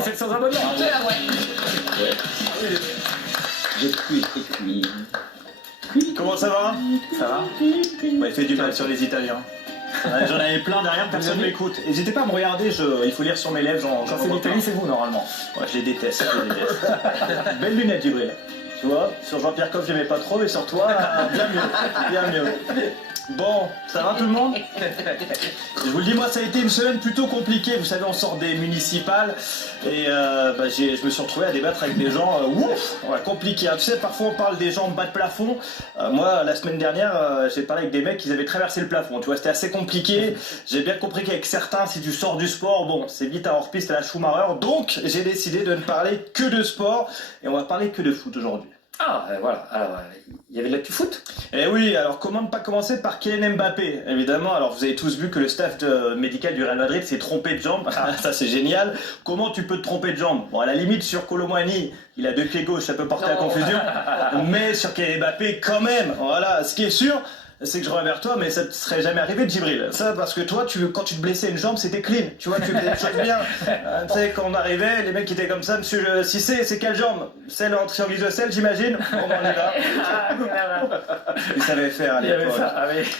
si c'est sans abonnement. Je cuis. Comment ça va? Ça va? Ouais, il fait du mal sur les Italiens. J'en avais plein derrière, personne ne m'écoute. N'hésitez pas à me regarder, il faut lire sur mes lèvres. Quand c'est l'Italie, c'est vous normalement. Ouais, je les déteste. Belle lunette, Djibril. Tu vois, sur Jean-Pierre Coff, j'aimais pas trop, mais sur toi, bien mieux. Bien mieux. Bon, ça va tout le monde? Je vous le dis, moi, ça a été une semaine plutôt compliquée. Vous savez, on sort des municipales et je me suis retrouvé à débattre avec des gens compliqués. Tu sais, parfois on parle des gens en bas de plafond. Moi, la semaine dernière, j'ai parlé avec des mecs qui avaient traversé le plafond. Tu vois, c'était assez compliqué. J'ai bien compris qu'avec certains, si tu sors du sport, bon, c'est vite à hors-piste à la Schumacher. Donc, j'ai décidé de ne parler que de sport et on va parler que de foot aujourd'hui. Ah, voilà. Alors, il y avait de l'actu foot? Eh oui, alors comment ne pas commencer par Kylian Mbappé, évidemment. Alors vous avez tous vu que le staff médical du Real Madrid s'est trompé de jambe. Ça c'est génial. Comment tu peux te tromper de jambe? Bon, à la limite sur Kolo Muani, il a deux pieds gauche, ça peut porter à confusion. Mais sur Kylian Mbappé, quand même. Voilà, ce qui est sûr, c'est que je reviens vers toi, mais ça ne serait jamais arrivé de Djibril. Ça, parce que toi, quand tu te blessais une jambe, c'était clean. Tu vois, tu faisais les choses bien. Tu sais, quand on arrivait, les mecs qui étaient comme ça, monsieur Cissé, c'est quelle jambe? Celle en triangle isocèle, j'imagine? Bon, on y va. Il savait faire à l'époque.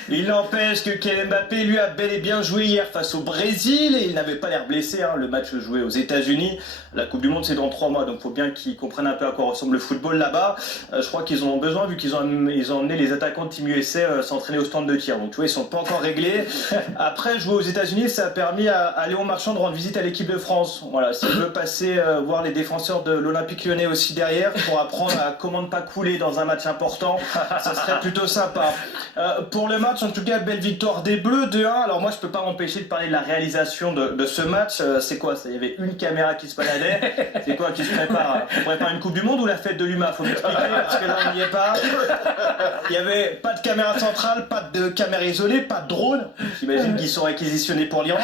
Il n'empêche que Kylian Mbappé, lui, a bel et bien joué hier face au Brésil et il n'avait pas l'air blessé. Le match joué aux États-Unis. La Coupe du Monde, c'est dans 3 mois, donc il faut bien qu'ils comprennent un peu à quoi ressemble le football là-bas. Je crois qu'ils en ont besoin, vu qu'ils ont emmené les attaquants de Team USA s'entraîner au stand de tir. Donc tu vois, ils sont pas encore réglés. Après, jouer aux États-Unis, ça a permis à Léon Marchand de rendre visite à l'équipe de France. Voilà, s'il veut passer voir les défenseurs de l'Olympique Lyonnais aussi derrière pour apprendre à comment ne pas couler dans un match important, ça serait plutôt sympa. Pour le match, en tout cas, belle victoire des Bleus 2-1. Alors moi, je peux pas m'empêcher de parler de la réalisation de ce match. C'est quoi ça? Il y avait une caméra qui se baladait. C'est quoi qui se prépare? On prépare une Coupe du Monde ou la fête de l'UMA? Faut m'expliquer parce que là, on n'y est pas. Il y avait pas de caméra centrale, pas de caméra isolée, pas de drone. J'imagine qu'ils sont réquisitionnés pour l'Iran.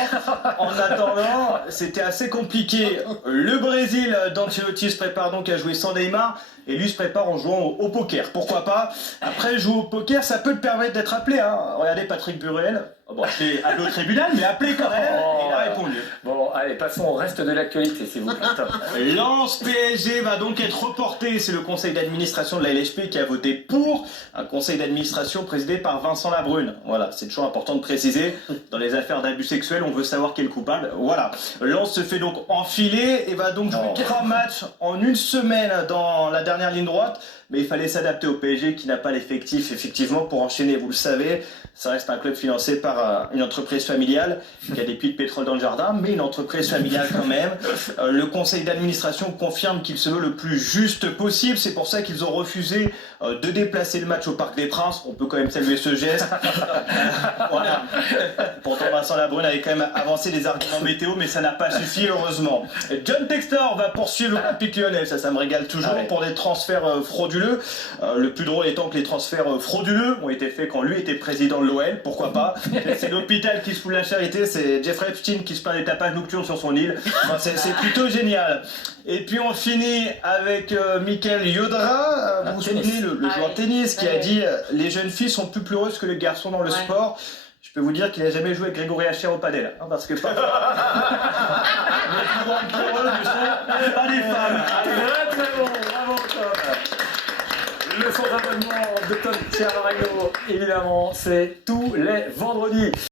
En attendant, c'était assez compliqué. Le Brésil d'Ancelotti se prépare donc à jouer sans Neymar. Et lui se prépare en jouant au poker. Pourquoi pas? Après, jouer au poker, ça peut te permettre d'être appelé. Regardez Patrick Burel. Bon, c'est à l'autre tribunal, mais appelé quand même. Il a répondu. Bon, allez, passons au reste de l'actualité, s'il vous plaît. Lens PSG va donc être reporté. C'est le conseil d'administration de la LHP qui a voté pour. Un conseil d'administration présidé par Vincent Labrune. Voilà, c'est toujours important de préciser. Dans les affaires d'abus sexuels, on veut savoir qui est le coupable. Voilà. Lens se fait donc enfiler et va donc jouer 3 matchs en une semaine dans la dernière ligne droite. Mais il fallait s'adapter au PSG qui n'a pas l'effectif, effectivement, pour enchaîner. Vous le savez, ça reste un club financé par une entreprise familiale qui a des puits de pétrole dans le jardin, mais une entreprise familiale quand même. Le conseil d'administration confirme qu'il se veut le plus juste possible. C'est pour ça qu'ils ont refusé de déplacer le match au Parc des Princes. On peut quand même saluer ce geste. Voilà. Pourtant, Vincent Labrune avait quand même avancé les arguments météo, mais ça n'a pas suffi, heureusement. John Textor va poursuivre l'Olympique Lyonnais. Ça me régale toujours pour des transferts frauduleux. Le plus drôle étant que les transferts frauduleux ont été faits quand lui était président de l'OL, pourquoi pas. C'est l'hôpital qui se fout de la charité, c'est Jeffrey Epstein qui se plaint des tapages nocturnes sur son île. Enfin, c'est plutôt génial. Et puis on finit avec Michael Yodra, vous vous souvenez, le joueur de tennis qui a dit « Les jeunes filles sont plus pleureuses que les garçons dans le sport ». Je peux vous dire qu'il n'a jamais joué avec Grégory Hacher au padel, parce que parfois, les plus grandes pleureuses ne sont pas des femmes. Très bon, bravo Tom. Le sans abonnement de Tom Chiavarello, évidemment, c'est tous les vendredis.